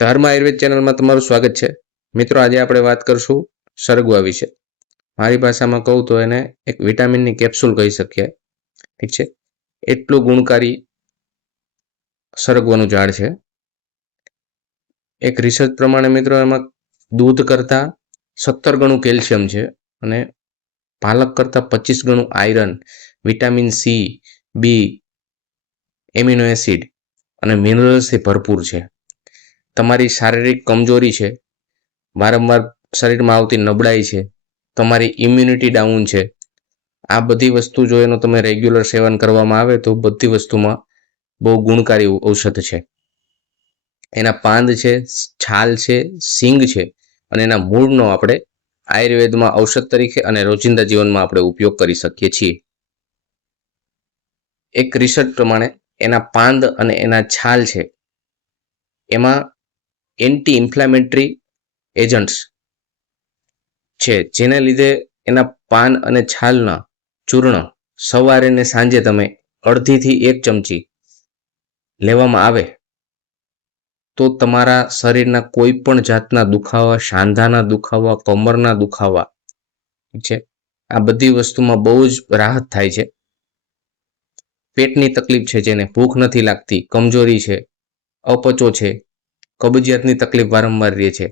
ધર્મ આયુર્વેદ ચેનલમાં તમારું સ્વાગત છે। મિત્રો, આજે આપણે વાત કરશું સરગવા વિશે। મારી ભાષામાં કહું તો એને એક વિટામિનની કેપ્સ્યુલ કહી શકીએ, ઠીક છે। એટલું ગુણકારી સરગવાનું ઝાડ છે। એક રિસર્ચ પ્રમાણે મિત્રો એમાં દૂધ કરતાં 17 ગણું કેલ્શિયમ છે અને પાલક કરતાં 25 ગણું આયરન, વિટામિન સી, બી, એમિનો એસિડ અને મિનરલ્સથી ભરપૂર છે। તમારી શારીરિક કમજોરી છે, વારંવાર શરીરમાં આવતી નબળાઈ છે, તમારી ઇમ્યુનિટી ડાઉન છે, આ બધી વસ્તુ જો એનું તમે રેગ્યુલર સેવન કરવામાં આવે તો બધી વસ્તુમાં બહુ ગુણકારી ઔષધ છે। એના પાંદ છે, છાલ છે, સિંગ છે અને એના મૂળનો આપણે આયુર્વેદમાં ઔષધ તરીકે અને રોજિંદા જીવનમાં આપણે ઉપયોગ કરી શકીએ છીએ। એક રિસર્ચ પ્રમાણે એના પાંદ અને એના છાલ છે એમાં એન્ટી ઇન્ફ્લેમેટરી એજન્ટ્સ છે, જેને લીધે એના પાન અને છાલના ચૂર્ણ સવારે ને સાંજે તમે 1/2 થી 1 ચમચી લેવામાં આવે તો તમારા શરીરના કોઈ પણ જાતના દુખાવા, સાંધાના દુખાવા, કમરના દુખાવા, ઠીક છે, આ બધી વસ્તુમાં બહુ જ રાહત થાય છે। પેટની તકલીફ છે, જેને ભૂખ નથી લાગતી, કમજોરી છે, અપચો છે, કબજિયાતની તકલીફ વારંવાર રહે છે,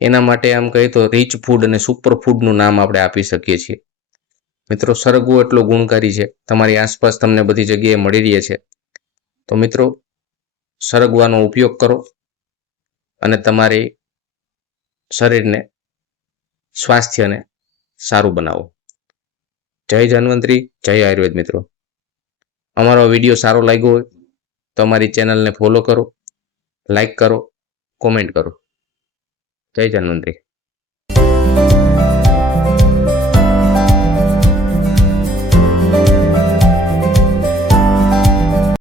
એના માટે આમ કહીએ તો રીચ ફૂડ અને સુપર ફૂડનું નામ આપણે આપી શકીએ છીએ। મિત્રો, સરગવો એટલો ગુણકારી છે, તમારી આસપાસ તમને બધી જગ્યાએ મળી રહે છે, તો મિત્રો સરગવાનો ઉપયોગ કરો અને તમારી શરીરને, સ્વાસ્થ્યને સારું બનાવો। જય ધન્વંતરી, જય આયુર્વેદ। મિત્રો, અમારો વિડીયો સારો લાગ્યો હોય તો અમારી ચેનલને ફોલો કરો, લાઈક કરો, કોમેન્ટ કરો। જય ધન્વંતરી।